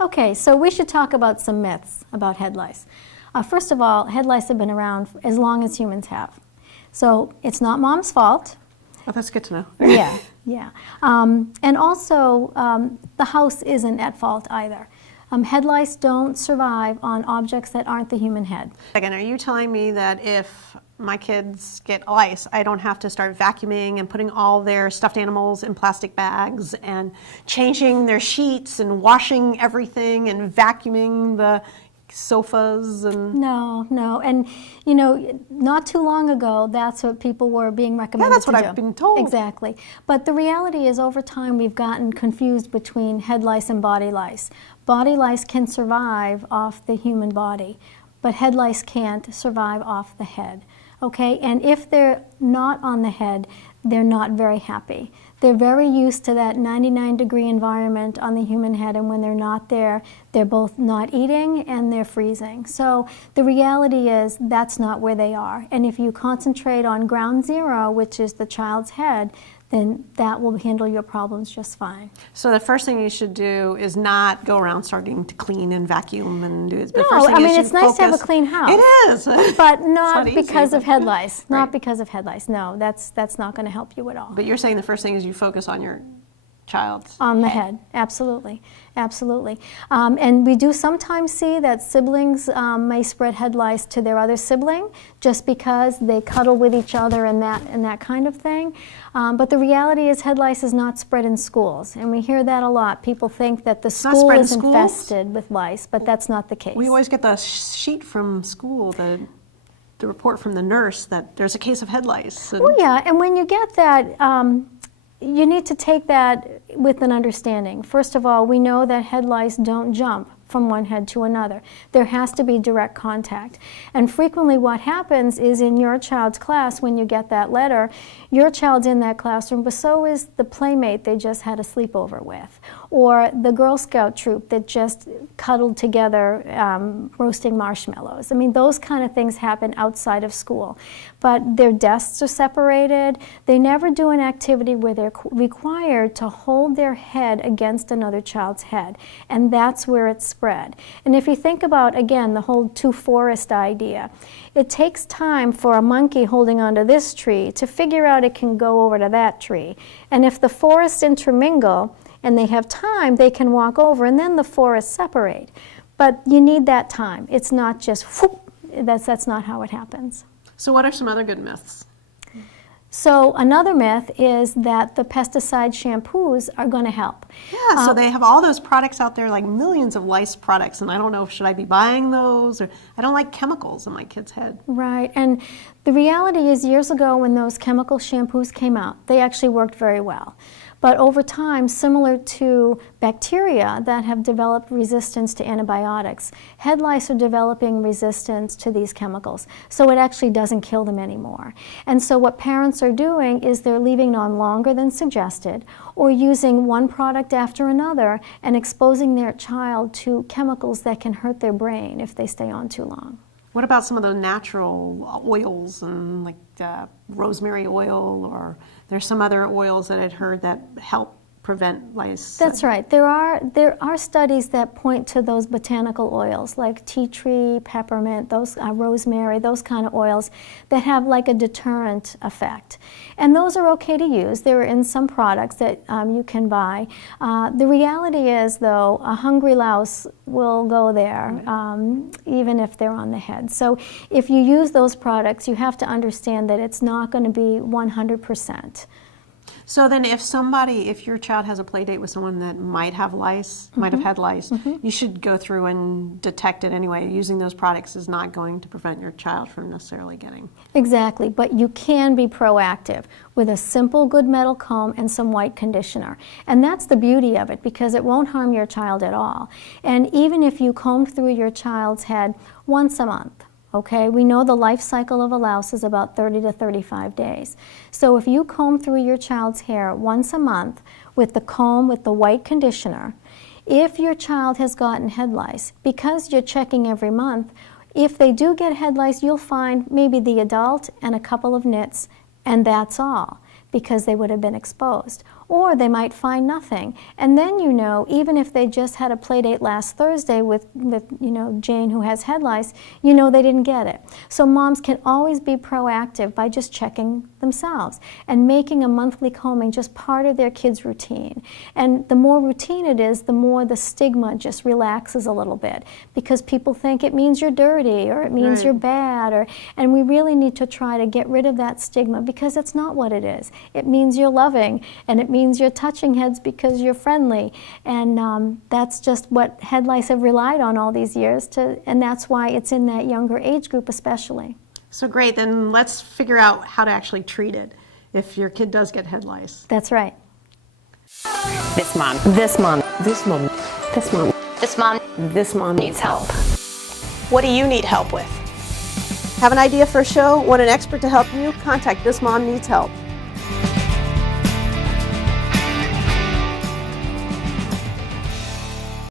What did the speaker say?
Okay, so we should talk about some myths about head lice. First of all, head lice have been around as long as humans have. So it's not mom's fault. Oh, that's good to know. Yeah, yeah. And also, the house isn't at fault either. Head lice don't survive on objects that aren't the human head. Again, are you telling me that if my kids get lice, I don't have to start vacuuming and putting all their stuffed animals in plastic bags and changing their sheets and washing everything and vacuuming the sofas and... No, no. And, you know, not too long ago, that's what people were being recommended to do. Yeah, that's what I've been told. Exactly. But the reality is, over time, we've gotten confused between head lice and body lice. Body lice can survive off the human body, but head lice can't survive off the head. Okay? And if they're not on the head, they're not very happy. They're very used to that 99-degree environment on the human head, and when they're not there, they're both not eating and they're freezing. So the reality is that's not where they are. And if you concentrate on ground zero, which is the child's head, then that will handle your problems just fine. So the first thing you should do is not go around starting to clean and vacuum and do it. No, I mean, it's nice to have a clean house. It is. But not because of head lice. Right. Not because of head lice. No, that's not going to help you at all. But you're saying the first thing is you focus on your child's on the head. Absolutely, absolutely. And we do sometimes see that siblings may spread head lice to their other sibling just because they cuddle with each other and that kind of thing. But the reality is head lice is not spread in schools, and we hear that a lot. People think that the school is infested with lice, but that's not the case. We always get the sheet from school, the report from the nurse that there's a case of head lice. Oh yeah, and when you get that, you need to take that with an understanding. First of all, we know that head lice don't jump from one head to another. There has to be direct contact. And frequently what happens is in your child's class, when you get that letter, your child's in that classroom, but so is the playmate they just had a sleepover with, or the Girl Scout troop that just cuddled together roasting marshmallows. I mean, those kind of things happen outside of school. But their desks are separated. They never do an activity where they're required to hold their head against another child's head. And that's where it's spread. And if you think about, again, the whole two-forest idea, it takes time for a monkey holding onto this tree to figure out it can go over to that tree. And if the forests intermingle and they have time, they can walk over and then the forests separate. But you need that time. It's not just whoop. That's not how it happens. So what are some other good myths? So another myth is that the pesticide shampoos are going to help. Yeah, so they have all those products out there, like millions of lice products, and I don't know, should I be buying those? Or I don't like chemicals in my kid's head. Right, and the reality is years ago when those chemical shampoos came out, they actually worked very well. But over time, similar to bacteria that have developed resistance to antibiotics, head lice are developing resistance to these chemicals. So it actually doesn't kill them anymore. And so what parents are doing is they're leaving on longer than suggested, or using one product after another and exposing their child to chemicals that can hurt their brain if they stay on too long. What about some of the natural oils and like rosemary oil, or there's some other oils that I'd heard that help prevent lice? That's right. There are studies that point to those botanical oils like tea tree, peppermint, those rosemary, those kind of oils that have like a deterrent effect. And those are okay to use. They're in some products that you can buy. The reality is, though, a hungry louse will go there, even if they're on the head. So if you use those products, you have to understand that it's not going to be 100%. So then if your child has a play date with someone that might have lice, might have had lice, you should go through and detect it anyway. Using those products is not going to prevent your child from necessarily getting. Exactly, but you can be proactive with a simple good metal comb and some white conditioner. And that's the beauty of it, because it won't harm your child at all. And even if you comb through your child's head once a month, okay, we know the life cycle of a louse is about 30 to 35 days. So if you comb through your child's hair once a month with the comb with the white conditioner, if your child has gotten head lice, because you're checking every month, if they do get head lice, you'll find maybe the adult and a couple of nits, and that's all, because they would have been exposed. or they might find nothing. And then you know, even if they just had a play date last Thursday with you know, Jane who has head lice, you know they didn't get it. So moms can always be proactive by just checking themselves and making a monthly combing just part of their kids' routine. And the more routine it is, the more the stigma just relaxes a little bit, because people think it means you're dirty or it means you're bad, and we really need to try to get rid of that stigma, because it's not what it is. It means you're loving, and it means you're touching heads because you're friendly, and that's just what head lice have relied on all these years, and that's why it's in that younger age group especially. So great, then let's figure out how to actually treat it if your kid does get head lice. That's right. This mom. This mom. This mom. This mom. This mom. This mom Needs help. What do you need help with? Have an idea for a show? Want an expert to help you? Contact This Mom Needs Help.